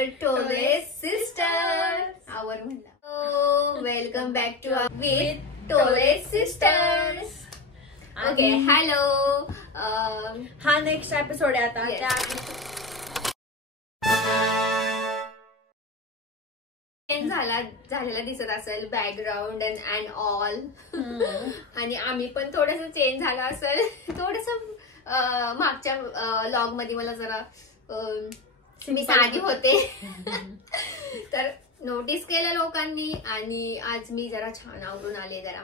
our Tole sisters. Our welcome back to our with Tole sisters. Okay, hello. हा next episode आहे आता. झालेला दिसत असेल बॅकग्राऊंड अँड ऑल. आणि आम्ही पण थोडस चेंज झालं असेल. थोडस मागच्या लॉग मध्ये मला जरा मी साधी होते तर नोटीस केलं लोकांनी. आणि आज मी जरा छान आवरून आले जरा.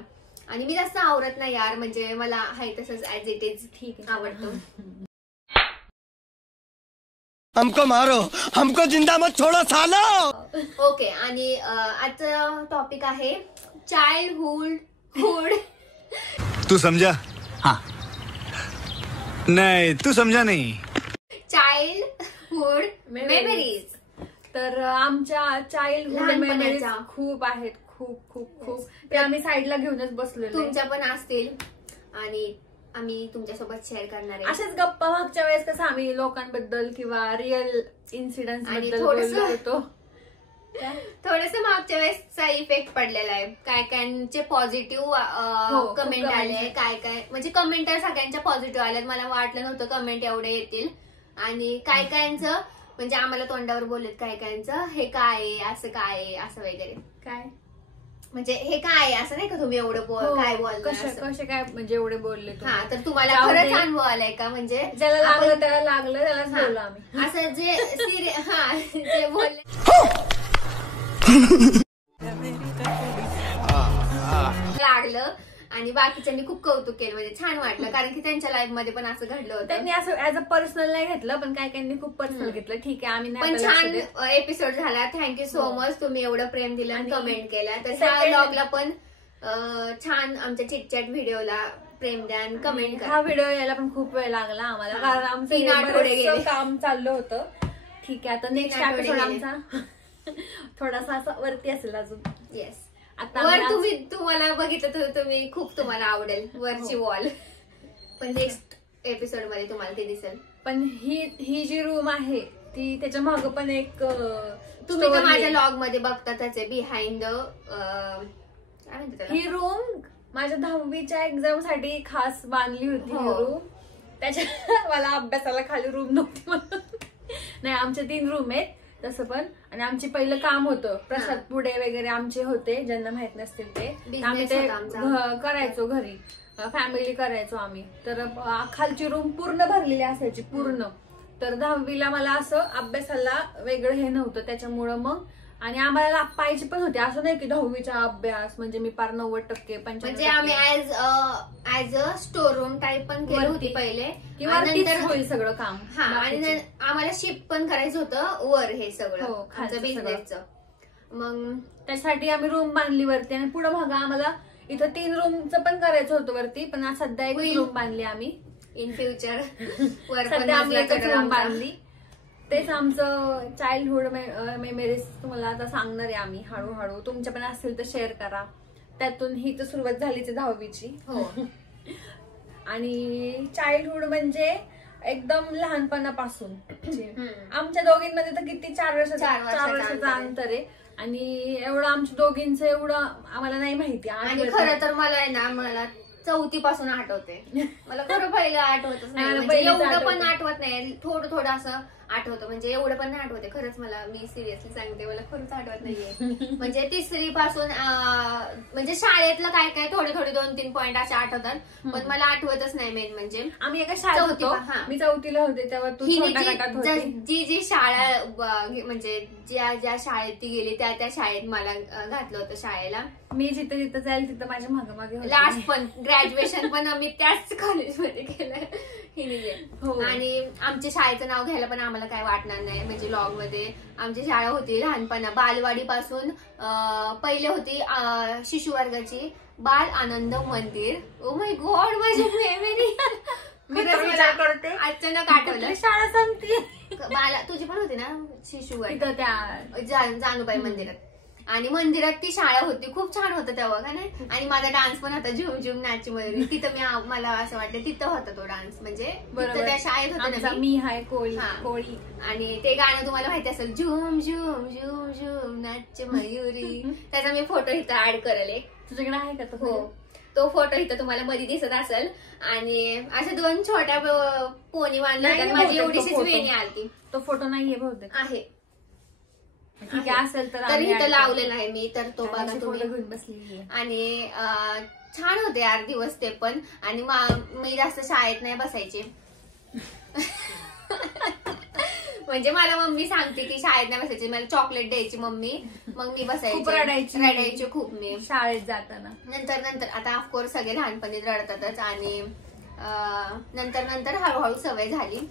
आणि मी जास्त आवरत नाही यार, म्हणजे मला हाय तसंच ऍज इट इज ठीक आवडतो. हमको मारो, हमको जिंदा मत छोड़ो सालो. ओके, आणि आजचा टॉपिक आहे चाइल्डहुड. तू समझा? हाँ. नहीं, तू समझा नहीं. Childhood memories. तर आमच्या चाइल्डहुड मेमरीज खूप आहेत. खूप खूप खूप ते आम्ही साईडला घेऊनच बसलो. तुमच्या पण असतील आणि आम्ही तुमच्यासोबत शेअर करणार आहे. अशाच गप्पा मागच्या वेळेस कसं आम्ही लोकांबद्दल किंवा रिअल इन्सिडेंट बद्दल बोललो होतो. थोडस मागच्या वेळेसचा इफेक्ट पडलेला आहे. काय कायचे पॉझिटिव्ह कमेंट आले. काय म्हणजे कमेंट सगळ्यांच्या पॉझिटिव्ह आल्यात. मला वाटलं नव्हतं कमेंट एवढे येतील. आणि काय कायांचं म्हणजे आम्हाला तोंडावर बोलत काय कायांचं हे काय असं काय असं वगैरे. काय म्हणजे हे काय असं नाही का तुम्ही एवढं काय बोललं कसे काय म्हणजे एवढे बोलले. हा, तर तुम्हाला खरंच अनुभव आलाय का? म्हणजे ज्याला लागलं त्याला लागलं त्यालाच बोललो आम्ही. असं जे जे बोलले लागलं आणि बाकीच्यांनी खूप कौतुक केलं. म्हणजे छान वाटलं कारण की त्यांच्या लाईफ मध्ये पण असं घडलं होतं. त्यांनी असं ऍज अ पर्सनल नाही घेतलं, पण काही काहींनी खूप पर्सनल घेतलं. ठीक आहे, आम्ही पण छान एपिसोड झाला. Thank you so much. तुम्ही एवढं प्रेम दिलं आणि कमेंट केला. तर ह्या व्लॉगला पण छान आमच्या चिटचॅट व्हिडिओला प्रेम द्या आणि कमेंट करा. हा व्हिडिओ यायला पण खूप वेळ लागला आम्हाला कारण आमचं काम चाललं होतं. ठीक आहे, आता नेक्स्ट एपिसोड आमचा थोडासा असं वरती असेल अजून. येस, आता वर तुम्हाला बघितलं तर तुम्ही खूप तुम्हाला आवडेल वरची वॉल. पण नेक्स्ट एपिसोड मध्ये तुम्हाला ते दिसेल. पण ही जी रूम आहे ती त्याच्या मागं पण एक तुम्ही तर माझ्या लॉग मध्ये बघता त्याचे बिहाइंड काय म्हणतात ही रूम माझ्या 10वीच्या एक्झाम साठी खास बांधली होती. ही रूम त्याच्या मला अभ्यासाला खाली रूम नव्हती म्हणून. नाही, आमच्या 3 रूम आहेत तसं पण. आणि आमचे पहिलं काम होतं प्रसाद पुढे वगैरे आमचे होते. ज्यांना माहित नसतील ते आम्ही ते करायचो घरी. फॅमिली करायचो आम्ही. तर खालची रूम पूर्ण भरलेली असायची पूर्ण. तर 10वीला मला असं अभ्यासाला वेगळं हे नव्हतं त्याच्यामुळं मग. आणि आम्हाला पाहिजे पण होते. असं नाही की 10वीचा अभ्यास म्हणजे मी पार 90% म्हणजे आम्ही as a store room type पण केली होती पहिले. किंवा नंतर होईल सगळं काम. हा, आणि आम्हाला शिफ्ट पण करायचं होतं वर हे सगळं खालचं बिझनेसचं. मग त्यासाठी आम्ही रूम बांधली वरती. आणि पुढे मग आम्हाला इथं 3 रूमचं पण करायचं होतं वरती. पण सध्या एक रूम बांधली आम्ही. इन फ्युचर सध्या आम्ही एकच रूम बांधली. तेच आमचं चाइल्डहुड मेमरीज तुम्हाला आता सांगणार आहे आम्ही हळूहळू. तुमच्या पण असतील तर शेअर करा. त्यातून ही तर सुरुवात झालीच 10वीची. आणि चाइल्डहुड म्हणजे एकदम लहानपणापासून. आमच्या दोघींमध्ये तर किती 4 वर्षाचं अंतर आहे. आणि एवढं आमच्या दोघींचं एवढं आम्हाला नाही माहिती. आणि खरं तर मला आहे ना, मला 4थी पासून आठवते. मला खरं पहिलं आठवतच नाही. म्हणजे एवढं पण आठवत नाही. थोडं असं आठवतं. म्हणजे एवढं पण नाही आठवते खरंच. मला मी सिरियसली सांगते, मला खरंच आठवत नाहीये. म्हणजे 3री पासून म्हणजे शाळेतलं काय काय थोडे 2-3 पॉइंट असे आठवतात. पण मला आठवतच नाही. मेन म्हणजे आम्ही एका शाळेत होतो. मी 4थीला होते तेव्हा तू जी शाळा म्हणजे ज्या शाळेत ती गेली त्या शाळेत मला घातलं होतं शाळेला. मी जिथं जाईल तिथं माझ्या मागे लास्ट पण ग्रॅज्युएशन पण आम्ही त्याच कॉलेजमध्ये केलं हिने. आणि आमच्या शाळेचं नाव घ्यायला पण आम्हाला काय वाटणार नाही. म्हणजे लॉग मध्ये आमची शाळा होती लहानपणा बालवाडी पासून. पहिले होती शिशु वर्गाची बाल आनंद मंदिर. ओ माय गॉड, माझी मेमरी अचानक आठवलं. शाळा सांगते तुझी पण होती ना शिशु वर्ग त्या जानूबाई मंदिरात. आणि मंदिरात ती शाळा होती, खूप छान होतं तेव्हा का नाही. आणि माझा डान्स पण होता झुम झुम नाची मयुरी, तिथं मला असं वाटतं तिथं होता तो डान्स, म्हणजे त्या शाळेत होता ना मी हाय कोळी. आणि ते गाणं तुम्हाला माहिती असेल, झुम झुम झुम झुम नाच मयुरी, त्याचा मी फोटो इथं ऍड करेल एक. तुझ्याकडे आहे का तो? हो, तो फोटो इथं तुम्हाला मध्ये दिसत असेल. आणि अशा 2 छोट्या पोनी बांधल्या होत्या, माझी एवढीशीच वेणी आलती. तो फोटो नाहीये बहुतेक. आहे ठीक आहे, असेल तर इथं लावलेला आहे मी, तर तो बघा तुम्ही. घेऊन बसलेली आहे. आणि छान होते यार दिवस ते पण. आणि मी जास्त शाळेत नाही बसायचे म्हणजे मला मम्मी सांगते की शाळेत नाही बसायची, मला चॉकलेट द्यायची मम्मी, मग मी बसायची, रडायची खूप मी शाळेत जाताना. नंतर आता ऑफकोर्स सगळे लहानपणी रडतातच. आणि नंतर हळूहळू सवय झाली.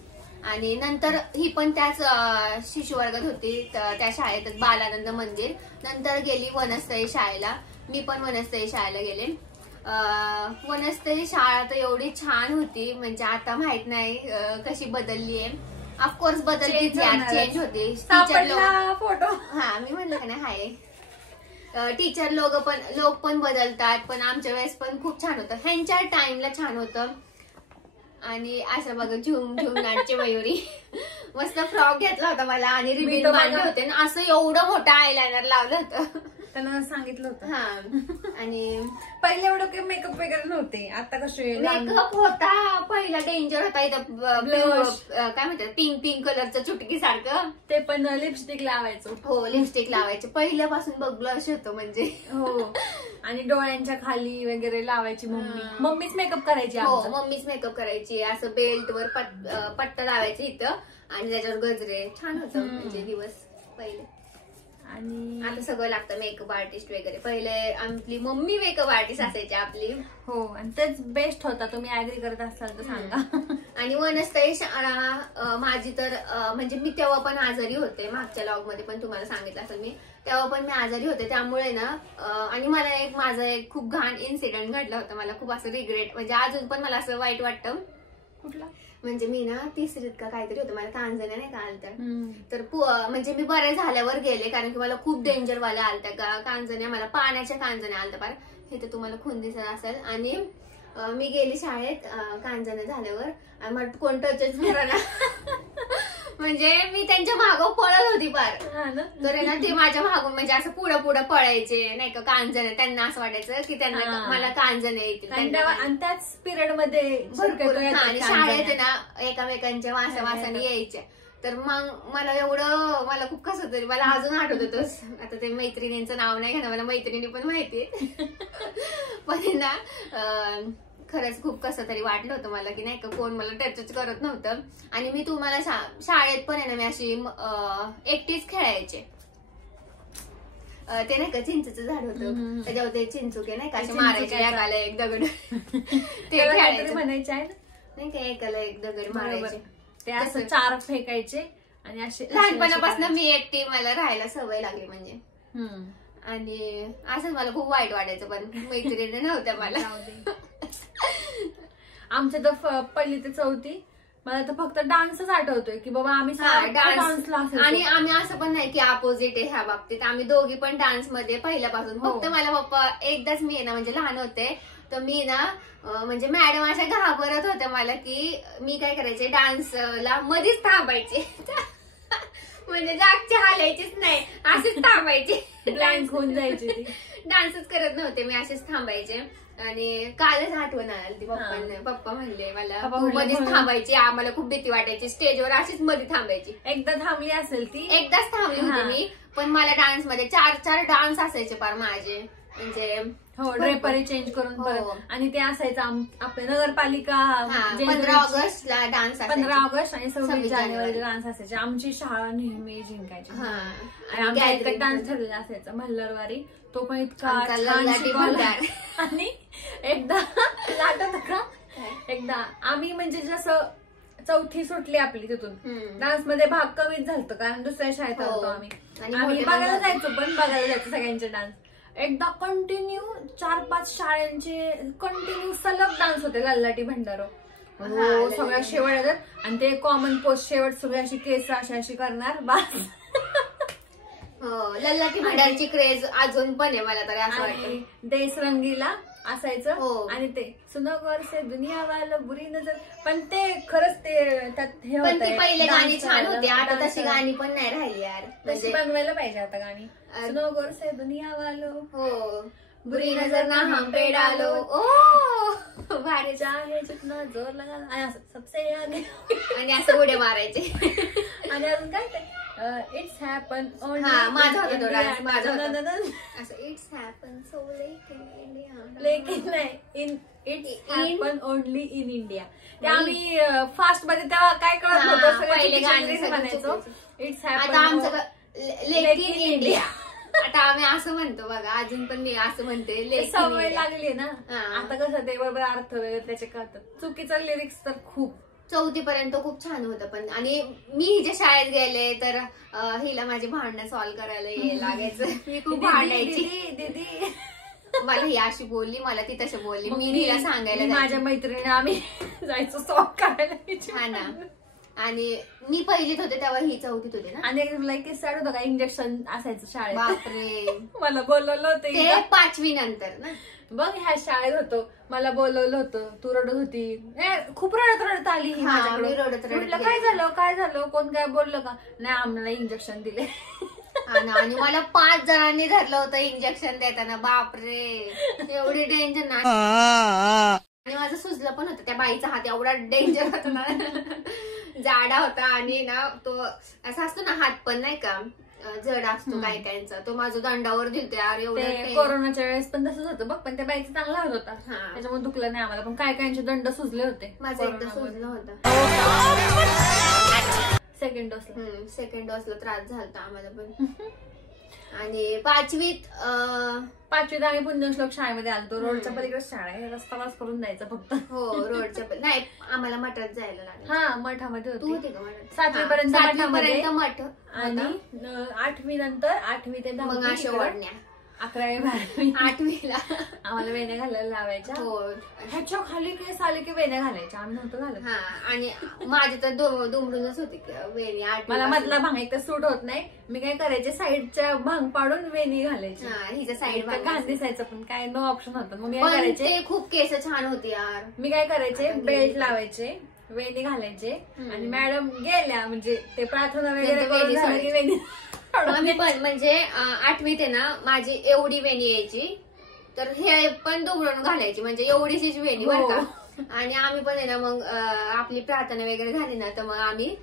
आणि नंतर ही पण त्याच शिशु वर्गात होती, त्या शाळेतच, बालानंद मंदिर. नंतर गेली वनस्थळी शाळेला, मी पण वनस्थळी शाळेला गेले. वनस्थळी शाळा तर एवढी छान होती, म्हणजे आता माहित नाही कशी बदलली आहे. ऑफकोर्स बदललीच यार, चेंज होते टीचर लोक. फोटो हा, मी म्हणलं का नाही हाय, टीचर लोक पण बदलतात. पण आमच्या वेळेस पण खूप छान होतं, ह्यांच्या टाइमला छान होतं. आणि असं बघा झुम झुम नाट्य मयुरी, मस्त फ्रॉक घेतला होता मला आणि रिबीन बांधले होते ना, असं एवढं मोठं आयलायनर लावलं होतं, त्यांना सांगितलं होतं. हा. आणि पहिले एवढं काही मेकअप वगैरे नव्हते, आता कसे मेकअप होता. पहिला डेंजर होता इथं, काय म्हणतात पिंक कलरचं चुटकी सारखं, ते पण लिपस्टिक लावायचो. हो, लिपस्टिक लावायचे पहिल्यापासून बघ, ब्लश होतो म्हणजे. हो, आणि डोळ्यांच्या खाली वगैरे लावायची मम्मीच मेकअप करायची. हो, मम्मीच मेकअप करायची. असं बेल्ट वर पट्टा लावायचे इथं आणि त्याच्यावर गजरे. छान होतं म्हणजे दिवस पहिले. आणि आता सगळं लागतं मेकअप आर्टिस्ट वगैरे. पहिले आपली मम्मी मेकअप आर्टिस्ट असायची आपली. हो, आणि तेच बेस्ट होता. तुम्ही ऍग्री करत असाल तर सांगा. आणि वनस्थळी शाळा माझी तर म्हणजे मी तेव्हा पण आजारी होते, मागच्या लॉग मध्ये पण तुम्हाला सांगितलं असेल मी, तेव्हा पण मी आजारी होते. त्यामुळे ना आणि मला माझा एक खूप घाण इन्सिडेंट घडला होता. मला खूप असं रिग्रेट, म्हणजे अजून पण मला असं वाईट वाटतं. कुठला? म्हणजे मी ना 3रीत का काहीतरी होतं, मला कांजण्या नाही का आलत्या, तर म्हणजे मी बरे झाल्यावर गेले, कारण की मला खूप डेंजर वाल्या आलत्या कांजण्या, मला पाण्याच्या कांजण्या आलत्या पार. हे तर तुम्हाला खून दिसत असेल. आणि मी गेली शाळेत कांजण्या झाल्यावर, आणि मला कोण टचच फिरायला म्हणजे मी त्यांच्या मागं पळत होती पार. तर ना ते माझ्या मागून म्हणजे असं पुढं पुढं पळायचे नाही का कांजण्या. त्यांना असं वाटायचं की त्यांना मला कांजण्या येतील. आणि त्याच पिरियड मध्ये भरपूर. आणि शाळेत ना एकामेकांच्या वासावासाने यायच्या. तर मग मला खूप कसं तरी, मला अजून आठवत होतोस. आता ते मैत्रिणींचं नाव नाही घेणं, मला मैत्रिणी पण माहितीये पण ना खरंच खूप कसं तरी वाटलं होतं मला की नाही का कोण मला टचच करत नव्हतं. आणि मी तुम्हाला शाळेत पण आहे ना, मी अशी एकटीच खेळायचे. ते नाही का चिंचेचं झाड होतं, त्याच्यावर ते चिंचुके नाही का असे मारायचे, एकाला एक दगड ते खेळायचं म्हणायचे आहे नाही का, एकाला एक दगड मारायचे, ते असं 4 फेकायचे. आणि असे लहानपणापासून मी एकटी, मला राहायला सवय लागली म्हणजे. आणि असंच मला खूप वाईट वाटायचं, पण मैत्रिणी नव्हत्या मला. आमच्या तर 1ली ते 4थी मला तर फक्त डान्सच आठवतोय की बाबा आम्ही डान्सला. आणि आम्ही असं पण नाही की अपोजिट आहे ह्या बाबतीत, आम्ही दोघी पण डान्स मध्ये पहिल्यापासून. फक्त मला पप्पा एकदाच मी ना म्हणजे लहान होते तर मी ना म्हणजे मॅडम अशा घाबरत होत्या मला की मी काय करायचे, डान्सला मध्येच थांबायचे म्हणजे जागच्या हालायचीच नाही, असेच थांबायचे, ब्लँक होऊन जायचे. डान्सच करत नव्हते मी, असेच थांबायचे. आणि कालच आठवण आली ती पप्पा म्हणले मला मध्येच थांबायची, आम्हाला खूप भीती वाटायची, स्टेजवर अशीच मध्ये थांबायची. एकदा थांबली असेल ती, एकदाच थांबली होती मी. पण मला डान्स मध्ये 4 डान्स असायचे पार माझे, म्हणजे हो ड्रेपरी चेंज करून परत. आणि ते असायचं आपल्या नगरपालिका 15 ऑगस्टला डान्स, 15 ऑगस्ट आणि 26 जानेवारी डान्स असायचे. आमची शाळा नेहमी जिंकायची. आणि आमचा एक डान्स ठरलेला असायचा मल्हारवारी, तो पण इतका आणि एकदा लाटत का एकदा आम्ही म्हणजे जसं 4थी सुटली आपली तिथून डान्स मध्ये भाग कमीच झालतो, कारण दुसऱ्या शाळेत होतो आम्ही बघायला जायचो सगळ्यांचे डान्स. एकदा कंटिन्यू 4-5 शाळांचे कंटिन्यू सलग डान्स होते, लल्लाटी भंडारो सगळ्या शेवट. आणि ते कॉमन पोस्ट शेवट सगळी अशी केस अशी करणार, बस लल्लाटी भंडारची क्रेज अजून पण आहे मला तरी असं वाटतं. देश रंगीला असायचं हो. आणि ते सुनोगर से दुनिया वाला बुरी नजर, पण ते खरंच ते त्यात हे पण ती होतं, पहिले गाणी dance छान होती, करायला, आता dance तशी करायला. गाणी पण नाही राहिली यार. तशी म्हणजे बनवायला पाहिजे आता गाणी. सुनोगर से दुनिया वालो हो बुरी नजर ना हम पे डालो. ओ भारी. चाहे जितना जोर लगा आणि असं सबसे आगे आणि असं उड्या मारायचे. आणि अजून काय ते इट्स हॅपन हा, माझा होता तो dance, माझा होता. लेकिन असं it's happen so late in India. नाही in it's happen only in India. ते आम्ही फास्ट मध्ये तेव्हा काय कळत हा, नव्हतं, सगळे पहिले चुकीचे गाणी lyrics सगळे म्हणायचो. चुकीचे. इट्स आता हॅपन आमचं लेक इन इंडिया. इंडिया. आता आम्ही असं म्हणतो बघा, अजून पण मी असं म्हणते लेक इन सवय इंडिया. लागली ना. हा. आता कसं ते बरोबर अर्थ वगैरे त्याचे कळतात. चुकीचं लिरिक्स तर खूप. 4वी पर्यंत खूप छान होतं पण. आणि मी हिच्या शाळेत गेले तर हिला माझी भांडणं सॉल्व्ह करायला लागायचं. मी खूप भांडायची. दीदी मला ही अशी बोलली, मला ती तशी बोलली, मी हिला सांगायला मी माझ्या मैत्रिणी आम्ही जायचो सॉल्व करायला. हा ना. आणि मी पहिलीत होते तेव्हा ही 4थीत होते ना. आणि लाईक स्टार्ट होतं का इंजेक्शन असायचं शाळेत. बापरे. मला बोलवलं होतं ते एकदा. 5वी नंतर ना. बघ ह्या शाळेत होतो, मला बोलवलं होतं, तू रडत होती. खूप रडत आली ही हा, माझ्याकडे. मी रडत म्हटलं गेले. काय झालं कोण काय बोललं का? नाही आम्हाला इंजेक्शन दिले. हा ना. आणि मला 5 जणांनी धरलं होतं इंजेक्शन देताना. बापरे एवढी टेन्शन ना. आणि माझं सुजलं पण होतं. त्या बाईचा हात एवढा डेंजर होता ना, जाडा होता. आणि ना तो असा असतो ना हात पण नाही का जड असतो काय कायचा, तो माझं दंडावर दिलते यार. ते एवढं कोरोनाच्या वेळेस पण तसंच होतं बघ, पण त्या बाईचा चांगला होत होता, हा. त्याच्यामुळे दुखलं नाही आम्हाला. पण काय कायचे दंड सुजले होते. माझं एकदा सुजलं होतं. सेकंड डोसला. सेकंड डोसला त्रास झाला आम्हाला पण. आणि 5वीत 5वीत आम्ही पुण्यश्लोक शाळेमध्ये आलतो. रोडच्या पलीकडे शाळा आहे, रस्ता पास करून जायचं फक्त. हो रोडच्या नाही आम्हाला मठात जायला लागलं. हा मठामध्ये तू होती. होती का मठात? 7वी पर्यंत 7वी मठामध्ये. पर्यंत मठ. आणि 8वी नंतर 8वी ते मग 10वी अशा ओढण्या. 11वी 12वी 8वीला आम्हाला वेण्या घालायला लावायच्या. हो. ह्याच्या खाली केस आले की वेण्या घालायच्या, आम्ही नव्हतं घालत. हा. आणि माझी तर दुमडूनच होती वेणी. 8वी मला पासून. मधला भांग एक तर सूट होत नाही. मी काय करायचे साईडच्या भांग पाडून वेणी घालायची. हा, हिचं साईड घाण दिसायचं पण काय नो ऑप्शन होतं. मग मी काय पण करायचे, ते खूप केस छान होती यार. मी काय करायचे आता बेल्ट लावायचे, वेणी घालायचे. आणि मॅडम गेल्या म्हणजे ते प्रार्थना वगैरे नंतर करून वेणी झालं की वेणी आम्ही पण म्हणजे 8वीत आहे ना माझी एवढी वेणी यायची, तर हे पण दुमडून घालायची म्हणजे एवढीशीच वेणी बरं का. आणि आम्ही पण आहे ना मग आपली प्रार्थना वगैरे झाली ना तर मग आम्ही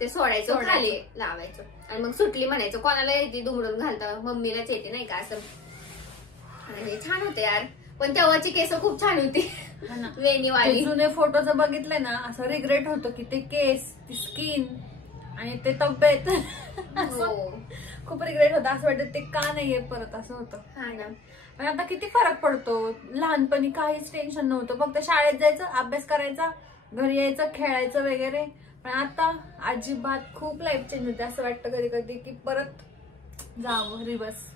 ते सोडायचो, खाली लावायचो. आणि मग सुटली म्हणायचो. कोणाला येते दुमडून घालता, मम्मीलाच येते नाही का असं. आणि छान होते यार. पण तेव्हाची केस खूप छान होती वेणीवाली. जुने फोटोच बघितले ना असं रिग्रेट होतो की ते केस, ती स्किन आणि ते तब्येत हो. खूप रिग्रेट होतं. असं वाटतं ते का नाहीये परत, असं होतं. हा ना. पण आता किती फरक पडतो. लहानपणी काहीच टेन्शन नव्हतं, फक्त शाळेत जायचं, अभ्यास करायचा, घरी यायचं, खेळायचं वगैरे. पण आता अजिबात खूप लाईफ चेंज होते. असं वाटतं कधी कधी की परत जावं रिवर्स,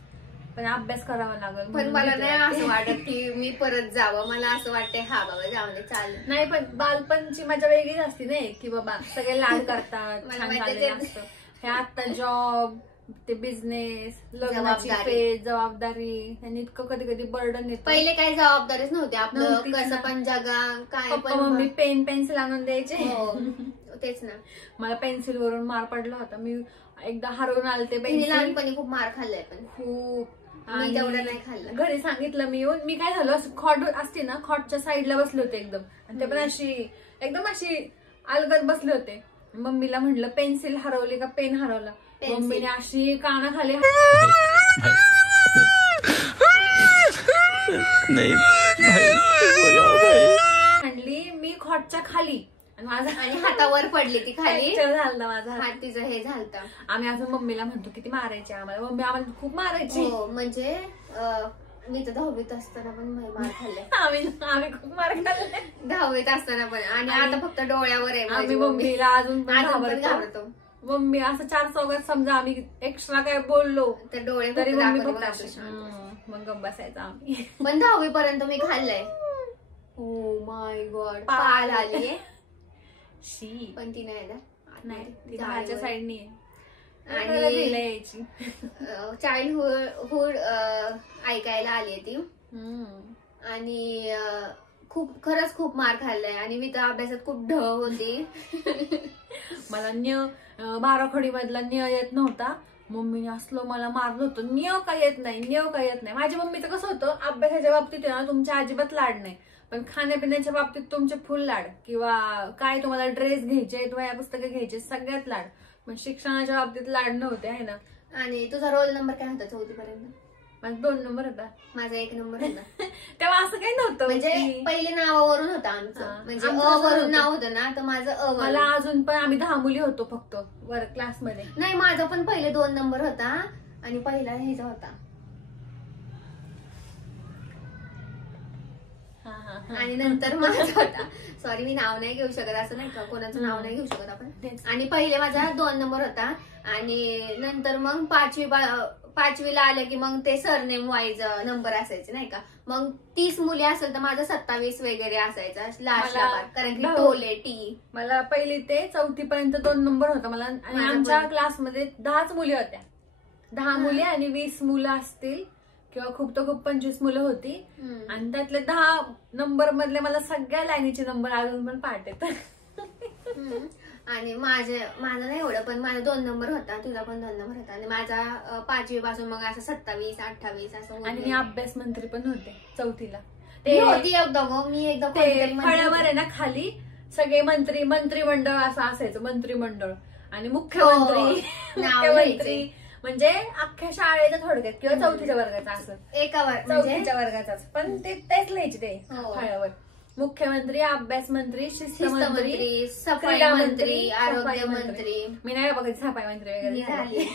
पण अभ्यास करावा लागेल. पण मला नाही असं वाटत की मी परत जावं. मला असं वाटतंय हा बाबा जाऊन चालेल. नाही पण बालपणची मजा वेगळीच असती नाही की बाबा सगळे लाड करतात, मला छान माहिती चाललेलं ते. असतं. हे आता जॉब, ते बिझनेस, लग्नाची जबाबदारी. फेज, जबाबदारी, आणि इतकं कधी कधी बर्डन येतं. पहिले काही जबाबदारीच नव्हती आपलं. नव्हतीच कसं ना. पण जगा काय पप्पा पण. मम्मी पेन पेन्सिल आणून द्यायचे. हो तेच ना. मला पेन्सिल वरून मार पडला होता. मी एकदा हरवून आलते तिने पेन्सिल लहानपणी खूप मार खाल्लाय पण. खूप. मी तेवढं नाही खाल्लं. घरी सांगितलं मी येऊन. मी काय झालं, असं खॉट असते ना, खॉटच्या साईडला बसले होते एकदम, आणि ते पण अशी एकदम अशी अलगद बसले होते. मम्मीला म्हटलं पेन्सिल हरवली का पेन हरवला. मम्मीने अशी कानाखाली म्हणली, मी खॉटच्या खाली, आणि हातावर पडली ती खाली. झालं माझा हात तिचं हे झालता. आम्ही अजून मम्मीला म्हणतो किती मारायचे आम्हाला. मम्मी आम्हाला खूप मारायची. हो म्हणजे मी तर 10वीत असताना पण मार खाल्लाय. आम्ही खूप मार खाल्ले 10वीत असताना पण. आणि आता फक्त डोळ्यावर आहे माझी आम्ही मम्मी. मम्मीला अजून पण घाबरतो. मम्मी असं 4 चौघात समजा आम्ही एक्स्ट्रा काय बोललो तर डोळे तरी फक्त मम्मी दाखवते फक्त मला अशी, शांत. मग गप्प बसायचं आम्ही. पण 10वी पर्यंत मी खाल्लंय. Oh my God. पाल आलीये शी पण ती नाही ना. नाही, ती बाहेरच्या साईडनी आहे. आणि चाइल्डहुड ऐकायला आली ती. आणि खरंच खूप मार खाल्लाय आणि मी तर अभ्यासात खूप ढ होती. मला 12 मधला निय येत नव्हता. मम्मीने असलं मला मारलं होतं, निय काय येत नाही. माझ्या मम्मीचं कसं होतं, अभ्यासाच्या बाबतीत ना तुमच्या अजिबात लाड नाही, पण खाण्यापिण्याच्या बाबतीत तुमचे फुल लाड, किंवा काय तुम्हाला ड्रेस घ्यायचे, वह्या पुस्तकं घ्यायचे, सगळ्यात लाड. पण शिक्षणाच्या बाबतीत लाड नव्हते, आहे ना. आणि तुझा रोल नंबर काय होता 4थी पर्यंत? माझा 2 नंबर होता. माझा 1 नंबर होता. तेव्हा असं काही नव्हतं, म्हणजे पहिले नावावरून होतं आमचं, म्हणजे अ वरून नाव होतं ना, तर माझं अ. मला अजून पण आम्ही 10 मुली होतो फक्त वर क्लासमध्ये. नाही, माझा पण पहिले 2 नंबर होता आणि पहिला ह्याचा होता. आणि नंतर माझा होता. सॉरी, मी नाव नाही घेऊ शकत, असं नाही का, कोणाचं नाव नाही घेऊ शकत आपण. आणि पहिले माझा 2 नंबर होता आणि नंतर मग 5वीला आलं की मग ते सरनेम वाईज नंबर असायचे, नाही का. मग 30 मुली असेल तर माझा 27 वगैरे असायचा लास्टला, कारण की टोले टी. मला पहिली ते 4थी पर्यंत 2 नंबर होता मला. आणि आमच्या क्लासमध्ये 10च मुली होत्या. 10 मुली आणि 20 मुलं असतील, किंवा खूप 25 मुलं होती. आणि त्यातले 10 नंबर मधले मला सगळ्या लाईनीचे नंबर अजून पण पाठ येतात. आणि माझं नाही एवढं, पण माझा 2 नंबर होता, तुझा पण 2 नंबर होता. आणि माझा 5वी पासून मग असं 27, 28 असं. आणि मी अभ्यास मंत्री पण होते 4थीला. ते होती मी एकदा फळ्यावर आहे ना खाली सगळे मंत्रिमंडळ असं असायचं, मंत्रिमंडळ. आणि मुख्यमंत्री म्हणजे अख्ख्या शाळेच्या थोडक्यात, किंवा 4थीच्या वर्गाचा असं, एका 4थीच्या वर्गाचाच, पण तेच लिहायचे ते फळ्यावर. मुख्यमंत्री, अभ्यास मंत्री, शिस्तमंत्री, सफाई मंत्री, आरोग्य मंत्री. मी नाही बघा सफाई मंत्री वगैरे.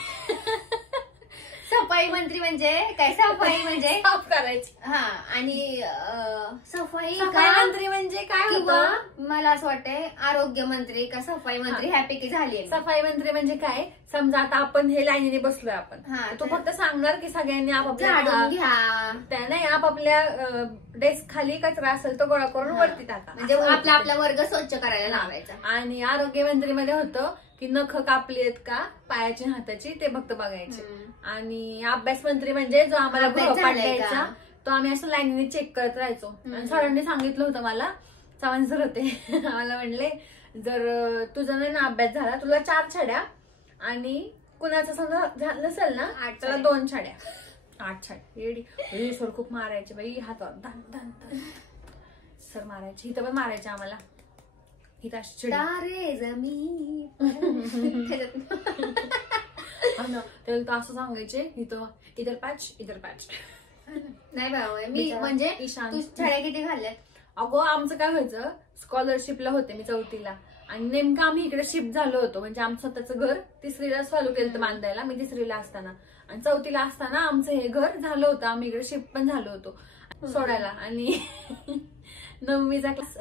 सफाई मंत्री म्हणजे काय? सफाई म्हणजे साफ करायची. हा, आणि सफाई मंत्री म्हणजे काय, किंवा मला असं वाटतंय आरोग्य मंत्री का सफाई मंत्री ह्यापैकी झाली. सफाई मंत्री म्हणजे काय, समजा आता आपण हे लाईनीने बसलोय आपण, तू फक्त सांगणार की सगळ्यांनी आपापल्या डेस्क खाली कचरा असेल तो गोळा करून वरती टाका, म्हणजे आपला वर्ग स्वच्छ करायला लावायचा. आणि आरोग्य मंत्रीमध्ये होतं की नख कापली आहेत का पायाची हाताची ते फक्त बघायचे. आणि अभ्यास मंत्री म्हणजे जो आम्हाला गृहपाठ द्यायचा तो आम्ही असं लाईनीने चेक करत राहायचो. आणि सरांनी सांगितलं होतं मला, चव्हाण सर होते, मला म्हणले जर तुझा नाही ना अभ्यास झाला तुला 4 छड्या, आणि कुणाचं समजा नसेल ना त्याला 2 छड्या. 8 छड्या. सर खूप मारायचे बाई हातावर, सर मारायचे, इथं पण मारायचे आम्हाला. तारे जमी त्याला असं सांगायचे, इधर पॅच. नाही बाबा, मी म्हणजे तू छड्या किती खाल्ल्यात? अगो आमचं काय व्हायचं, स्कॉलरशिपला होते मी 4थीला, आणि नेमकं आम्ही इकडे शिफ्ट झालो होतो. म्हणजे आमचं स्वतःचं घर 3रीला चालू केलं होतं बांधायला, मी 3रीला असताना. आणि 4थीला असताना आमचं हे घर झालं होतं, आम्ही इकडे शिफ्ट पण झालो होतो सोडायला. आणि 9वीचा क्लास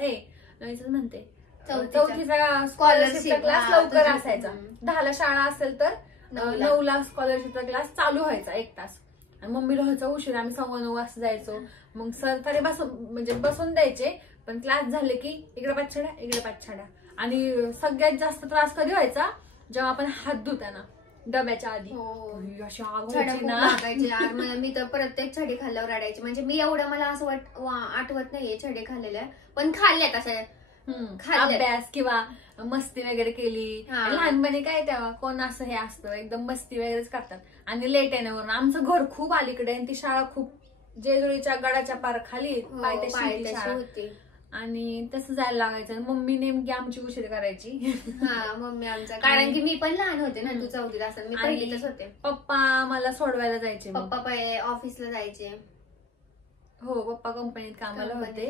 9वीच म्हणते 4थीचा स्कॉलरशिपचा क्लास लवकर असायचा. 10ला शाळा असेल तर 9ला स्कॉलरशिपचा क्लास चालू व्हायचा 1 तास. आणि मम्मीला व्हायचा उशीर, आम्ही 9:15 वाजता जायचो. मग सर तरी बसून द्यायचे, पण क्लास झाले की इकडे 5 छड्या, इकडे 5 छड्या. आणि सगळ्यात जास्त त्रास कधी व्हायचा, जेव्हा आपण हात धुताना डब्याच्या आधी. अशी आग व्हायची ना. मी तर प्रत्येक छडी खाल्ल्यावर रडायची. म्हणजे मी एवढं मला असं आठवत नाहीये छडी खाल्लेल्या, पण खाल्ल्यात अशा. अभ्यास किंवा मस्ती वगैरे केली. लहानपणी काय तेव्हा कोण असं हे असतं, एकदम मस्ती वगैरेच करतात. आणि लेट येण्यावरून आमचं घर खूप अलीकडे आणि ती शाळा खूप जेजुरीच्या गडाच्या पार खाली पायथ्याशी होती. आणि तसं जायला लागायचं. मम्मी नेमकी आमची उशीर करायची. मम्मी आमचा, कारण की मी पण लहान होते ना, तू 4थीत असताना, मी पहिलीतच होते. पप्पा मला सोडवायला जायचे. पप्पा ऑफिसला जायचे. हो, पप्पा कंपनीत कामाला होते.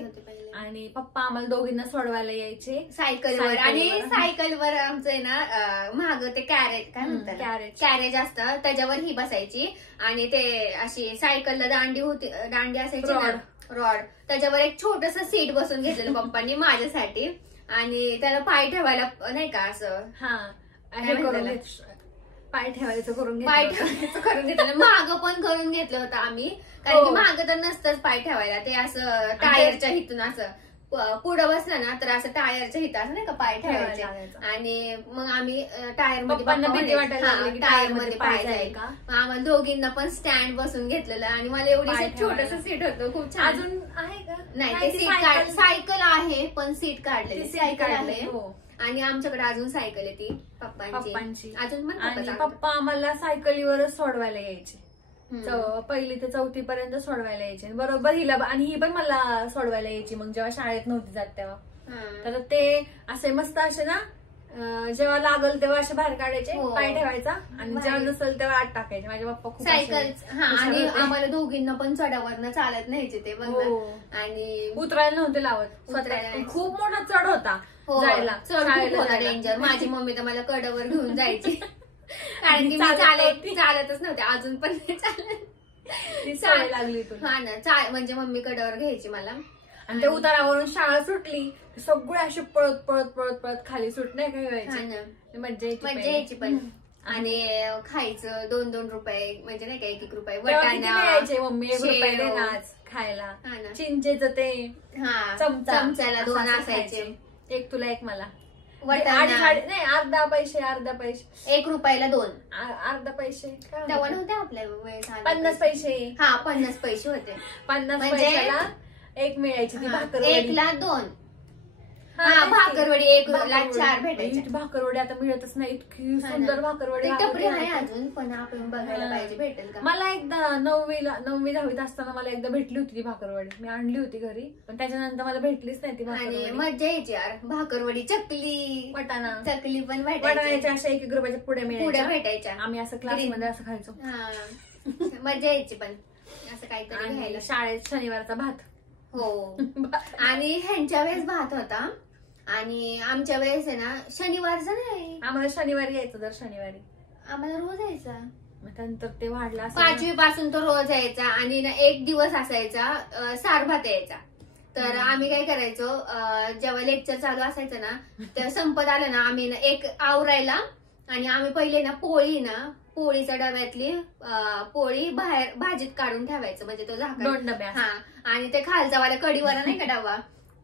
आणि पप्पा आम्हाला दोघींना सोडवायला यायचे सायकलवर. आणि सायकलवर आमचं आहे ना महाग ते कॅरेज काय म्हणतात, कॅरेज असतं, त्याच्यावर ही बसायची. आणि ते अशी सायकलला दांडी असायची ना, रॉड, त्याच्यावर एक छोटस सीट बसून घेतलेलं पप्पांनी माझ्यासाठी. आणि त्याला पाय ठेवायला नाही का असं पाय ठेवायचं करून घेतलं. महाग पण करून घेतलं होतं आम्ही, कारण की महाग तर नसतंच पाय ठेवायला, ते असं टायरच्या हिथून असं पुढं बसलं ना तर असं टायरच्या हिथं असं नाही का पाय ठेवायचे आणि मग आम्ही टायर मध्ये टायर मध्ये पाय जायचा. आम्हाला दोघींना पण स्टँड बसून घेतलेलं आणि मला एवढी छोटस सीट होतं खूप छान. अजून आहे का? नाही ते सीट सायकल आहे पण सीट काढलेली सायकल आहे आणि आमच्याकडे अजून सायकल आहे ती पप्पांची अजून पण. आणि पप्पा आम्हाला सायकलीवरच सोडवायला यायचे. पहिली ते 4थी पर्यंत सोडवायला यायचे बरोबर हिला. आणि ही पण मला सोडवायला यायची मग जेव्हा शाळेत नव्हती जात तेव्हा. तर ते असे मस्त असे ना जेव्हा लागल तेव्हा असे बाहेर काढायचे पाय ठेवायचा आणि जेव्हा नसेल तेव्हा आत टाकायचे. माझे पप्पा खूप सायकल आणि आम्हाला दोघींना पण चढावरनं चालत न्यायचे ते बघ. आणि उतरायला नव्हते लावत स्वतःला. खूप मोठा चढ होता जायला डेंजर. माझी मम्मी तर मला कडवर घेऊन जायची कारण की मी चालतच नव्हते अजून पण चालायला लागली. हा ना म्हणजे मम्मी कडवर घ्यायची मला. आणि त्या उतारावरून शाळा सुटली सगळे असे पळत पळत पळत पळत खाली सुटणे काही व्हायचे. मज्जा यायची पण. आणि खायचं 2-2 रुपये म्हणजे नाही का 1-1 रुपये द्यायचे मम्मी 1 रुपये देणार खायला. चिंचेचं ते चमच्याला 2 असायचे. एक तुला एक मला. नाही अर्धा पैसे 1 रुपयाला 2 अर्धा पैसे तेव्हा नव्हते आपल्या वेळेस. 50 पैसे. 50 पैसे होते. 50 पैशाला एक मिळायची ती भाकरवडी. 1ला 2. भाकरवडी 1ला 4 भेटायची. भाकरवडी आता मिळतच नाही. इतकी सुंदर भाकरवडी टपरी आहे अजून पण आपण बघायला पाहिजे भेटेल का. मला एकदा 9वी 10वीत असताना मला एकदा भेटली होती ती भाकरवडी. मी आणली होती घरी पण त्याच्यानंतर मला भेटलीच नाही ती भाकरवडी. आणि मज्जा यायची यार. भाकरवडी चकली वटाणा चकली पण वटाण्याच्या अशा 1-1 रुपयाच्या पुढे भेटायच्या. आम्ही असं क्लासमध्ये असं खायचो. मज्जा यायची पण असं काहीतरी घ्यायला. शाळेत शनिवारचा भात. हो. आणि ह्यांच्या वेळेस भात होता आणि आमच्या वेळेस आहे ना शनिवारचा नाही. आम्हाला शनिवारी यायचं दर शनिवारी. आम्हाला रोज यायचा. नंतर ते वाढला 5वी पासून तो रोज यायचा आणि ना एक दिवस असायचा सार भात यायचा. तर आम्ही काय करायचो जेव्हा लेक्चर चालू असायचं ना तेव्हा संपत आलं ना आम्ही ना एक आवरायला आणि आम्ही पहिले ना पोळीच्या डब्यातली पोळी बाहेर भाजीत काढून ठेवायचं म्हणजे तो झाकण. 2 डब्या. आणि ते खालचा वाला कढीवाला नाही का डबा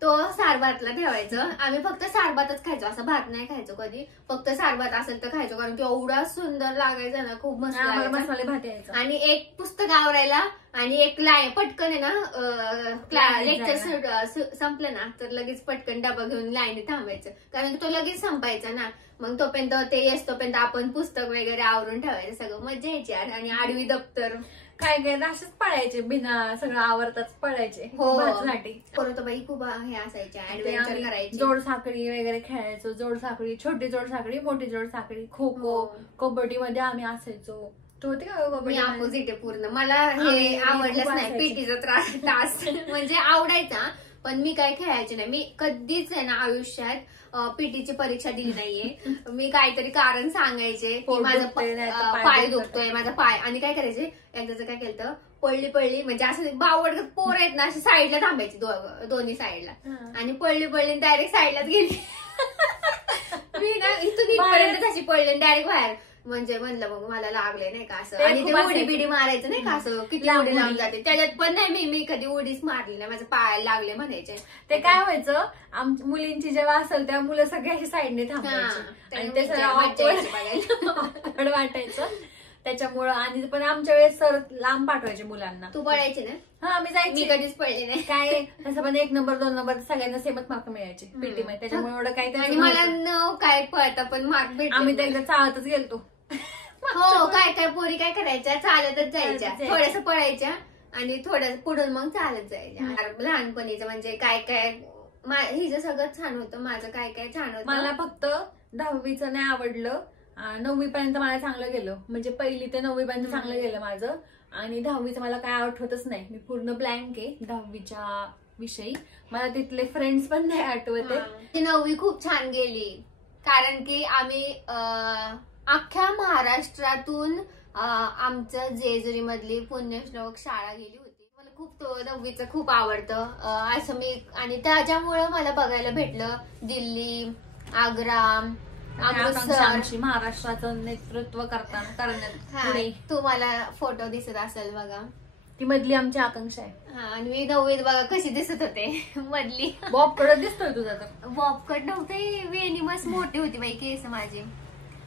तो सारभातला ठेवायचं. आम्ही फक्त सारभातच खायचो असं भात नाही खायचो कधी. फक्त सारभात असेल तर खायचो कारण की एवढा सुंदर लागायचा ना खूप मस्त मसाले भात यायचा. आणि एक पुस्तक आवरायला आणि एक पटकन आहे ना लेक्चर संपलं ना तर लगेच पटकन डबा घेऊन लाईनी थांबायचं कारण की तो लगेच संपायचा ना. मग तोपर्यंत ते येस तोपर्यंत आपण पुस्तक वगैरे आवरून ठेवायचं. सगळं मजा यायची आणि आडवी दप्तर काय असेच पळायचे बिना सगळं आवरताच पळायचे. परत बाई खूप हे असायचे ऍडव्हेंचर करायचे. जोड साखळी वगैरे खेळायचो. जोड साखळी छोटी जोड साखळी मोठी जोड साखळी खो खो कबड्डी मध्ये आम्ही असायचो. होते का कबड्डी? अपोजिट आहे पूर्ण. मला हे आवडलंच नाही पीटीचा तास म्हणजे आवडायचा पण मी काय खेळायचे नाही. मी कधीच आहे ना आयुष्यात पीटीची परीक्षा दिली नाहीये. मी काहीतरी कारण सांगायचे की माझा पाय दुखतोय माझा पाय. आणि काय करायचे एकदाच काय केलं पळली म्हणजे असं बावड पोर आहेत ना अशी साईडला थांबायची दोन्ही साईडला आणि पळली डायरेक्ट साईडलाच गेली. मी ना इथून इथपर्यंत अशी पळली डायरेक्ट बाहेर. म्हणजे म्हणलं मग मला लागले नाही का असं. आणि ते उडी बिडी मारायचं नाही का असं किती उडी लावून जाते त्याच्यात पण नाही मी कधी उडीच मारली नाही. माझ्या पायाला लागले म्हणायचे. ते काय व्हायचं मुलींची जेव्हा असेल तेव्हा मुलं सगळ्याशी साईडने थांबायची आणि ते सगळं वाटायचं त्याच्यामुळं. आणि पण आमच्या वेळेस सर लांब पाठवायचे मुलांना. तू पळायची ना? मी जायची. मी कधीच पडले नाही. काय तसं पण 1 नंबर 2 नंबर सगळ्यांना सेमच मार्क मिळायचे पीटी मध्ये. त्याच्यामुळे एवढं काय आणि मला काय पळता पण मार्क भेटले. आम्ही तर एकदा चालतच गेलतो. हो काय पोरी काय करायच्या चालतच जायच्या थोड्यास पळायच्या आणि थोडं पुढून मग चालत जायच्या. लहानपणीचं म्हणजे काय हिचं सगळं छान होतं माझं काय छान होतं. मला फक्त 10वीचं नाही आवडलं. 9वी पर्यंत मला चांगलं गेलं म्हणजे 1ली ते 9वी पर्यंत चांगलं गेलं माझं. आणि 10वीचं मला काय आठवतच नाही. मी पूर्ण ब्लँक आहे 10वीच्या विषयी. मला तिथले फ्रेंड्स पण नाही आठवते. 9वी खूप छान गेली कारण की आम्ही अख्ख्या महाराष्ट्रातून आमचं जेजुरी मधली पुण्यश्लोक शाळा गेली होती. मला खूप 9वीचं खूप आवडतं असं मी. आणि त्याच्यामुळं मला बघायला भेटलं दिल्ली आग्रा अमृतसर. महाराष्ट्राचं नेतृत्व करण्यात तुम्हाला फोटो दिसत असेल बघा ती मधली आमची आकांक्षा आहे. हा, आणि मी 9वीत बघा कशी दिसत होते मधली. बॉब कडे दिसतोय तुझा तर. बॉबकट नव्हते, वेणी मस्त मोठी होती बाई केस माझी,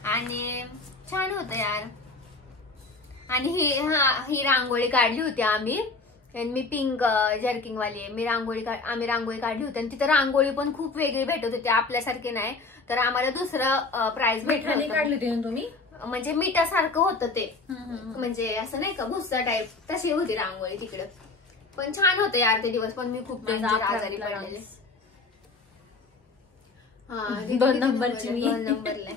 आणि छान होत यार. आणि ही रांगोळी काढली होती आम्ही, आणि मी पिंक जर्किंग वाली आहे. आम्ही रांगोळी काढली होती, आणि तिथं रांगोळी पण खूप वेगळी भेटत होती, आपल्यासारखी नाही. तर आम्हाला दुसरं प्राइज मिठाने भेटलं काढली होती ना तुम्ही. म्हणजे मिठासारखं होतं ते, म्हणजे असं नाही का भुस्सा टाईप, तशी होती रांगोळी तिकडं. पण छान होतं यार ते दिवस, पण मी खूप डेंजर आजारी पडलेले. हा, 2 नंबरची मी. 2 नंबरला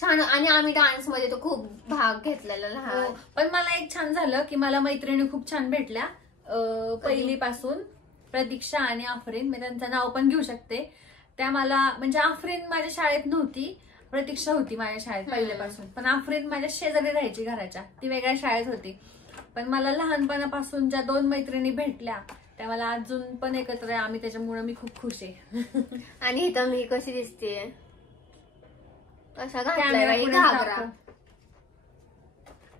छान. आणि आम्ही डान्स मध्ये तर खूप भाग घेतलेला लहान. पण मला एक छान झालं की मला मैत्रिणी खूप छान भेटल्या पहिलीपासून. प्रतीक्षा आणि आफरीन, मी त्यांचं नाव पण घेऊ शकते. त्या मला म्हणजे आफरीन माझ्या शाळेत नव्हती, प्रतीक्षा होती माझ्या शाळेत पहिल्यापासून. पण आफरीन माझ्या शेजारी राहायची घराच्या, ती वेगळ्या शाळेत होती. पण मला लहानपणापासून ज्या 2 मैत्रिणी भेटल्या त्या मला अजून पण एकत्र आहे आम्ही, त्याच्यामुळे मी खूप खुश आहे. आणि इथं मी कशी दिसते, अशा घातलाय घागरा,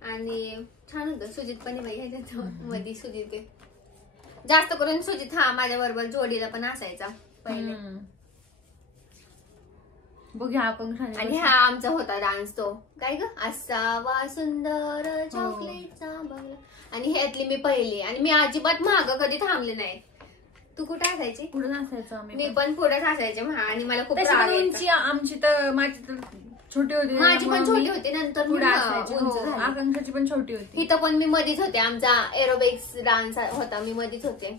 आणि छान होतं. सुजित पण बाई ह्याच्यात मध्ये, सुजित आहे जास्त करून. सुजित हा माझ्या बरोबर जोडीला पण असायचा पहिले. बघूया आपण. आणि हा आमचा होता डान्स, तो काय ग, असावा सुंदर चॉकलेटचा बंगला. आणि ह्यातली मी पहिली, आणि मी अजिबात मागं कधी थांबले नाही. तू कुठे असायची? पुढे असायचं आम्ही. मी पण पुढेच असायचे. आणि मला खूप राग त्याच्यामुळे यायचा. उंची आमची तर, माझी तर छोटी होती, माझी पण छोटी होती, नंतर पुढे मी असायची. उंच हो, झाली. आकांक्षाची पण छोटी होती. इथं पण मी मधीच होते, आमचा एरोबिक्स डान्स होता, मी मधीच होते.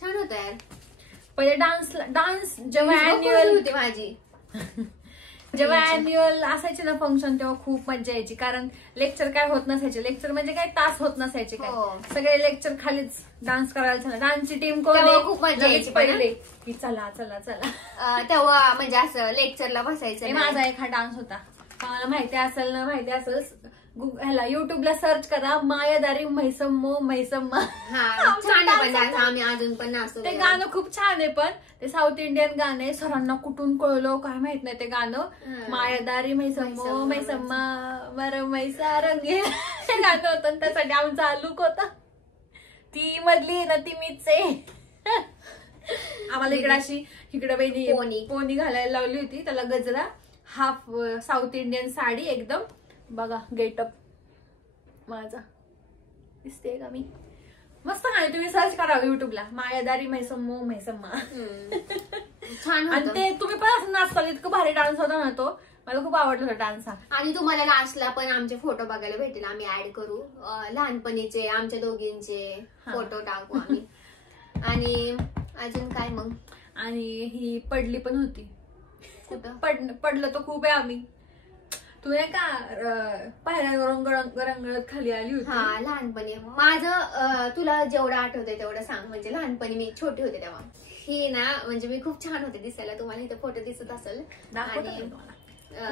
छान होता यार. पहिले डान्स जेव्हा हीच अॅन्युअल होती माझी. जेव्हा अॅन्युअल असायचे ना फंक्शन, तेव्हा खूप मजा यायची. कारण लेक्चर काय होत नसायचे, लेक्चर म्हणजे काय तास होत नसायचे काय, हो. सगळे लेक्चर खालीच डान्स करायला झालं. डान्सची टीम कोण तेव्हा आहे? खूप मजा यायची पण, पहिले की चला चला चला. तेव्हा म्हणजे असं लेक्चरला बसायचं हे नाही. माझा एक हा डान्स होता. मला माहिती असेल ना माहिती असेल, ह्याला युट्यूबला सर्च करा, मायादारी मैसम्मो मैसम्मा. हा, छान आहे पण dance. आम्ही अजून पण नाचतो. ते गाणं खूप छान आहे, पण ते साऊथ इंडियन गाणं आहे. सरांना कुठून कळलं काय माहित नाही ते गाणं. मायादारी मैसम्मो मैसम्मा बर मैसा रंगे हे गाणं होतं, त्यासाठी आमचा लुक होता. ती मधली आहे ना ती मीच आहे. आम्हाला इकडे अशी इकडे पोनी घालायला लावली होती, त्याला गजरा, हाफ साऊथ इंडियन साडी एकदम. बघा गेटअप माझा, दिसते का मी? मस्त गाणं, तुम्ही सर्च करा युट्यूबला, मायादारी मैसम्मो मैसम्मा. छान. आणि ते तुम्ही पण असं नाचताल, इतकं भारी डान्स होता ना तो, मला खूप आवडला होता डान्स हा. आणि तुम्हाला लास्टला पण आमचे फोटो बघायला भेटेल, आम्ही ऍड करू लहानपणीचे आमच्या दोघींचे फोटो टाकू आम्ही. आणि अजून काय मग? आणि ही पडली पण होती. कुठं पडलं तर खूप आहे आम्ही. तू नाही का पायऱ्यावरून गरंगळत खाली आली होती. हा, लहानपणी माझं तुला जेवढं आठवतंय तेवढं सांग. म्हणजे लहानपणी मी छोटी होते तेव्हा. ही ना म्हणजे मी खूप छान होते दिसायला, तुम्हाला इथे फोटो दिसत असेल. आणि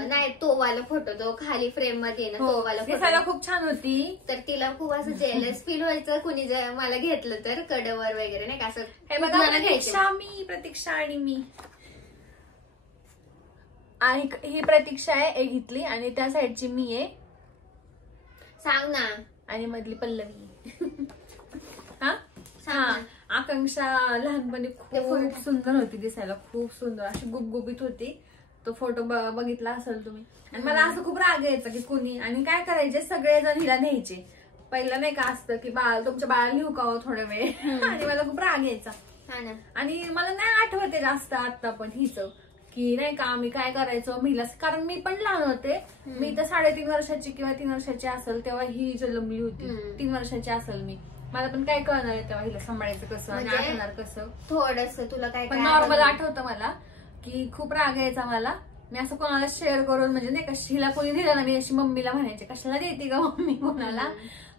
नाही, तो वाला फोटो, तो खाली फ्रेम मध्ये ना, तो वाला दिसायला खूप छान होती. तर तिला खूप असं जेलस फील व्हायचं कुणी जर मला घेतलं तर कडेवर वगैरे, नाही का असं. हे बघा, प्रतीक्षा आणि मी. आणि ही प्रतीक्षा आहे एक इथली, आणि त्या साईडची मी आहे. सांग ना. आणि मधली पल्लवी. हा, आकांक्षा लहानपणी खूप सुंदर होती दिसायला, खूप सुंदर अशी गुबगुबीत होती. तो फोटो बघितला असेल तुम्ही. आणि मला असं खूप राग यायचा की कुणी, आणि काय करायचे सगळेजण हिला न्यायचे. पहिलं नाही का असतं की तुमच्या बाळाला नेऊ का थोडा वेळ, आणि मला खूप राग यायचा. आणि मला नाही आठवते जास्त आता पण हिच की नाही का आम्ही काय करायचो महिला, कारण मी पण लहान होते. मी तर 3.5 वर्षाची किंवा 3 वर्षाची असेल तेव्हा ही जन्मली होती. 3 वर्षाची असेल मी. मला पण काय कळणार आहे तेव्हा हिला सांभाळायचं कसं आणि आठवणार कसं. थोडस तुला काय पण नॉर्मल आठवतं मला की खूप राग यायचा मला. मी असं कोणाला शेअर करून म्हणजे नाही का हिला कोणी दिलं ना, मी अशी मम्मीला म्हणायचे कशाला देते का मम्मी कोणाला.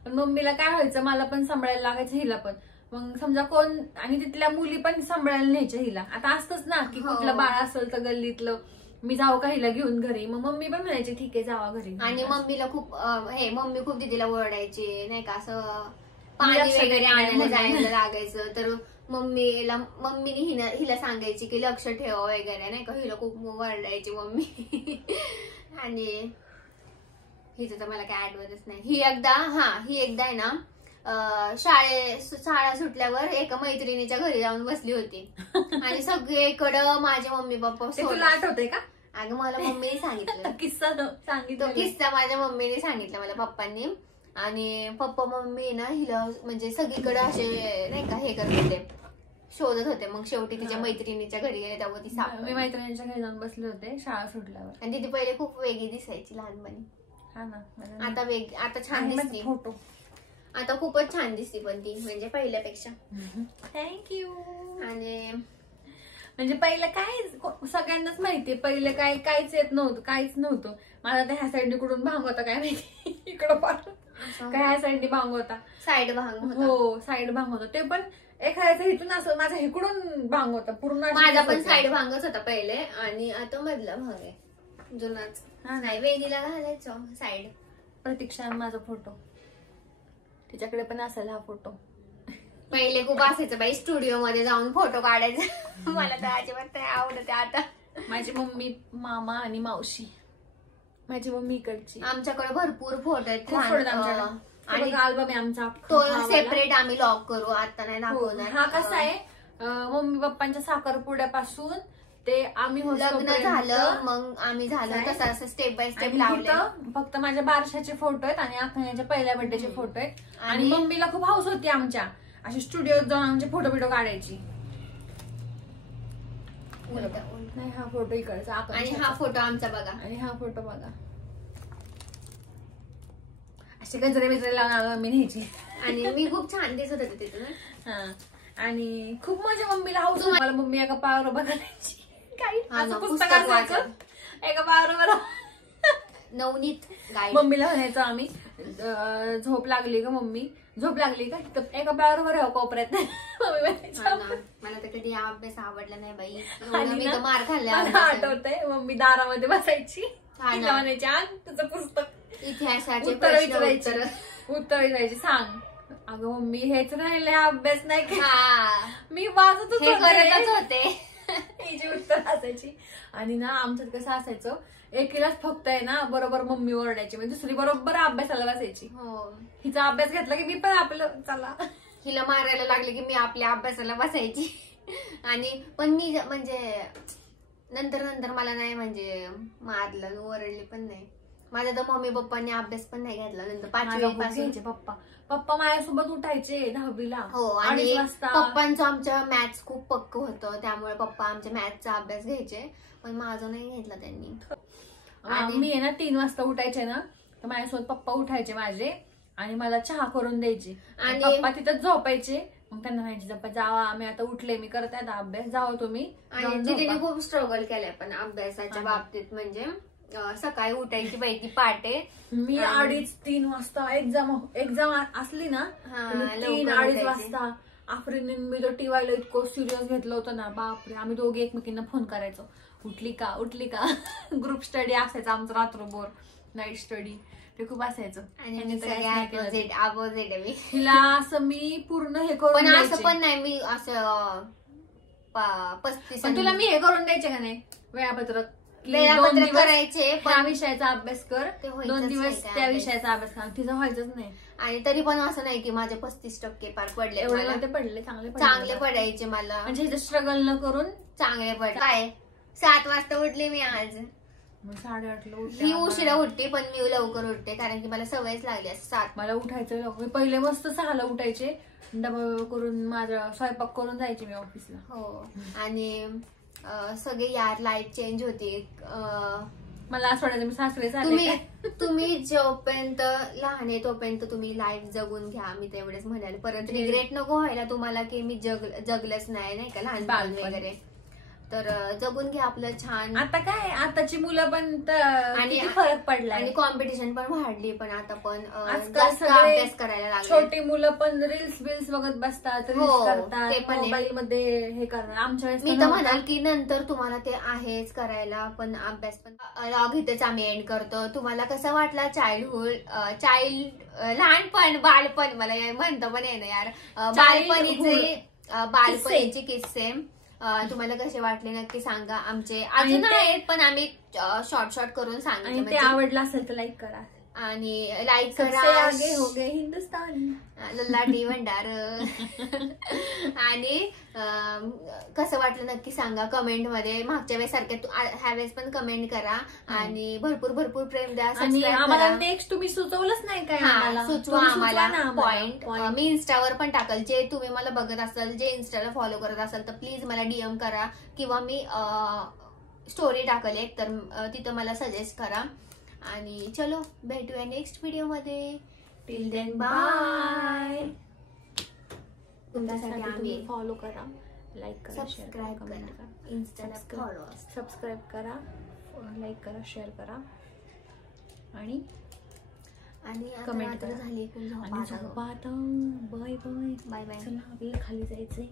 पण मम्मीला काय व्हायचं, मला पण सांभाळायला लागायचं हिला पण. मग समजा कोण, आणि तिथल्या मुली पण सांभाळायला न्यायच्या हिला. आता असतंच ना की कुठलं बाळ असेल तर गल्लीतलं, मी जाऊ का हिला घेऊन घरी, मग मम्मी पण म्हणायची ठीक आहे जावा घरी. आणि मम्मीला खूप मम्मी खूप दीदीला ओरडायची नाही का, असं पाणी वगैरे आणायला जायला लागायचं तर मम्मीने हिला सांगायची की लक्ष ठेवा वगैरे नाही का, हिला खूप ओरडायची मम्मी. आणि हिचं तर मला काय आठवतच नाही. ही एकदा आहे ना शाळा सुटल्यावर एका मैत्रिणीच्या घरी जाऊन बसली होती आणि सगळीकडं माझे मम्मी पप्पा तुला आठवतंय का? अगं मला मम्मीने सांगितलं किस्सा तो सांगितलं. किस्सा माझ्या मम्मीने सांगितला मला पप्पांनी. आणि पप्पा मम्मी ना हिला म्हणजे सगळीकडे असे नाही का हे करत होते, शोधत होते. मग शेवटी तिच्या मैत्रिणीच्या घरी गेले तेव्हा ती मी मैत्रिणीच्या घरी जाऊन बसले होते शाळा सुटल्यावर. आणि तिथे पहिले खूप वेगळी दिसायची लहानपणी. हा ना. आता छान दिसते. फोटो आता खूपच छान दिसते पण ती म्हणजे पहिल्यापेक्षा. थँक्यू. आणि म्हणजे पहिलं काय सगळ्यांनाच माहितीये, पहिलं काहीच येत नव्हतं, काहीच नव्हतं. मला तर ह्या साईडने कुठून भांग होता काय माहिती, इकडं पाठवून काय ह्या साईडने भांग होता, साईड भांग. हो साईड भांग होता. ते पण एखाद्याचं इथून असं माझा इकडून भांग होता पूर्ण. माझा पण साईड भांगच होता पहिले आणि आता मधला भाग आहे जुनाच. नाही वेगळीला घालायचो साईड. प्रतीक्षा माझा फोटो, तिच्याकडे पण असेल हा फोटो. पहिले खूप असायचं बाई स्टुडिओ मध्ये जाऊन फोटो काढायचा. मला तर अजिबात आवडते आता. माझी मम्मी, मामा आणि मावशी. माझी मम्मी इकडची. आमच्याकडे भरपूर फोटो आहेत आणि अल्बम आहे आमचा. तो सेपरेट आम्ही लॉक करू, आता नाही दाखवणार. हा कसा आहे मम्मी पप्पांच्या साखरपुड्यापासून ते आम्ही लग्न झालं मग आम्ही झालं तसं असं स्टेप बाय स्टेप लावलं. फक्त माझ्या बारशाचे फोटो आहेत आणि अखण्याच्या पहिल्या बर्थडेचे फोटो आहेत. आणि मम्मीला खूप हौस होती आमच्या अशी स्टुडिओत जाऊन आमचे फोटो बिटो काढायची. नाही हा फोटो इकडचा. आणि हा फोटो आमचा बघा. आणि हा फोटो बघा. असे गजरे बिजरे लावून आलो मम्मी न्यायची. आणि मी खूप छान दिसत होते तिथून. हा आणि खूप माझ्या मम्मीला हौस. मला मम्मी एका पायावर बघायची काही पुस्तक असायचं एका पायावर. नवनीत मम्मीला म्हणायचं आम्ही झोप लागली का मम्मी, झोप लागली का, तर एका पायावर राहू कोपऱ्यात. मला तर कधी अभ्यास आवडला नाही बाई. मी तर मार खाल्ला. आठवतंय मम्मी दारामध्ये बसायची, म्हणायची आण तुझं पुस्तक, इतिहासाचे उत्तर विचारायची. सांग अगं मम्मी हेच राहिलंय अभ्यास नाही का, मी वाचतच होते. हिची उत्तर असायची. आणि ना आमच्यात कसं असायचं एकीलाच फक्त आहे ना बरोबर मम्मी ओरडायची, म्हणजे दुसरी बरोबर अभ्यासाला बसायची. हिचा अभ्यास घेतला की मी पण आपलं चला. हिला मारायला लागले की मी आपल्या अभ्यासाला बसायची. आणि पण मी म्हणजे नंतर मला नाही म्हणजे मारलं ओरडली पण नाही. माझ्या तर मम्मी पप्पांनी अभ्यास पण नाही घेतला. नंतर 5वी पासून पप्पा माझ्यासोबत उठायचे 10वीला. हो आणि पप्पांचं आमच्या मॅथ्स खूप पक्क होतं त्यामुळे पप्पा आमच्या मॅथ्सचा अभ्यास घ्यायचे, पण माझं नाही घेतला त्यांनी. आणि मी आहे ना 3 वाजता उठायचे ना तर माझ्यासोबत पप्पा उठायचे माझे आणि मला चहा करून द्यायचे. आणि पप्पा तिथंच झोपायचे. मग त्यांना म्हणायचे पप्पा जावा आम्ही आता उठले, मी करत आहे अभ्यास, जावा तुम्ही. आणि तिथे खूप स्ट्रगल केलंय पण अभ्यासाच्या बाबतीत. म्हणजे सकाळी उठायची बाई ती पहाटे. मी 2:30-3 वाजता एक्झाम असली ना 3-2:30 वाजता आफरीन मी तो टीवायला इतकं सिरियस घेतलं होतं ना बापरे. आम्ही दोघे एकमेकींना फोन करायचो, उठली का उठली का. ग्रुप स्टडी असायचा आमचा रात्रभर, नाईट स्टडी ते खूप असायचं. आणि तिला असं मी पूर्ण हे करून पण असं पण नाही मी असं 35. तुला मी हे करून द्यायचे का नाही वेळापत्रक करायचे त्या विषयाचा अभ्यास कर, 2 दिवस त्या विषयाचा अभ्यास कर. तिचं व्हायचंच नाही. आणि तरी पण असं नाही की माझे 35% पार पडले. एवढे पडले चांगले पडायचे मला. म्हणजे स्ट्रगल न करून चांगले पडले. काय 7 वाजता उठले मी आज. 8:30ला उठते. मी उशिरा उठते पण मी लवकर उठते कारण की मला सवयच लागली. 7 मला उठायचं लवकर. पहिले मस्त 6ला उठायचे, डबा करून माझा स्वयंपाक करून जायचे मी ऑफिसला. हो आणि सगळे यार लाईफ चेंज होती. मला असं वाटायचं मी सासरे झाले. तुम्ही जोपर्यंत लहान आहे तोपर्यंत तुम्ही लाईफ जगून घ्या. मी तेवढेच म्हणाले. परत रिग्रेट नको व्हायला तुम्हाला की मी जगलंच नाही का लहानपण वगैरे. तर जगून घ्या आपलं छान. आता काय आताची मुलं पण आणि फरक पडला आणि कॉम्पिटिशन पण वाढली. पण आता पण जास्त अभ्यास करायला लागले. छोटी मुलं पण रील्स बघत बसतात, रील्स करतात, मोबाईल मध्ये हे करतात. आमच्या वेळेस मी तर म्हणाल की नंतर तुम्हाला ते आहेच करायला पण अभ्यास पण. लॉग इथेच आम्ही एंड करतो. तुम्हाला कसा वाटला लहानपण बालपण मला म्हणतो पण आहे ना यार बालपणीचे किस्से तुम्हाला कसे वाटले नक्की सांगा. आमचे अजून आहेत पण आम्ही शॉर्ट करून सांगितले. ते आवडलं असेल तर लाईक करा, आणि लाईक सबसे करा. आगे हो गए हिंदुस्तानी. लल्लाटी भंडार. आणि कसं वाटलं नक्की सांगा कमेंट मध्ये. मागच्या वेळेस सारख्या ह्या वेळेस पण कमेंट करा आणि भरपूर भरपूर प्रेम द्या. आणि सबस्क्राईब आम्हाला करा. नेक्स्ट तुम्ही सुचवलंच नाही काय हा, आम्हाला. सुचवा तुम्ही सुचवा आम्हाला ना आम्हाला. पॉइंट. मी इन्स्टावर पण टाकल. जे तुम्ही मला बघत असाल, जे इन्स्टाला फॉलो करत असाल तर प्लीज मला डीएम करा किंवा मी स्टोरी टाकल एक, तर तिथं मला सजेस्ट करा. आणि चलो भेटूया नेक्स्ट व्हिडिओ मध्ये. Till then bye. तुमच्यासाठी आम्ही फॉलो करा, लाईक करा, शेअर सबस्क्राईब करा, कमेंट करा. करा. इन्स्टाला फॉलो. सबस्क्राईब करा, लाईक करा, शेअर करा आणि आणि कमेंट रात्र करा. झाली. आणि झोपा आता. Bye bye. Bye bye. चला आपल्याला खाली जायचंय.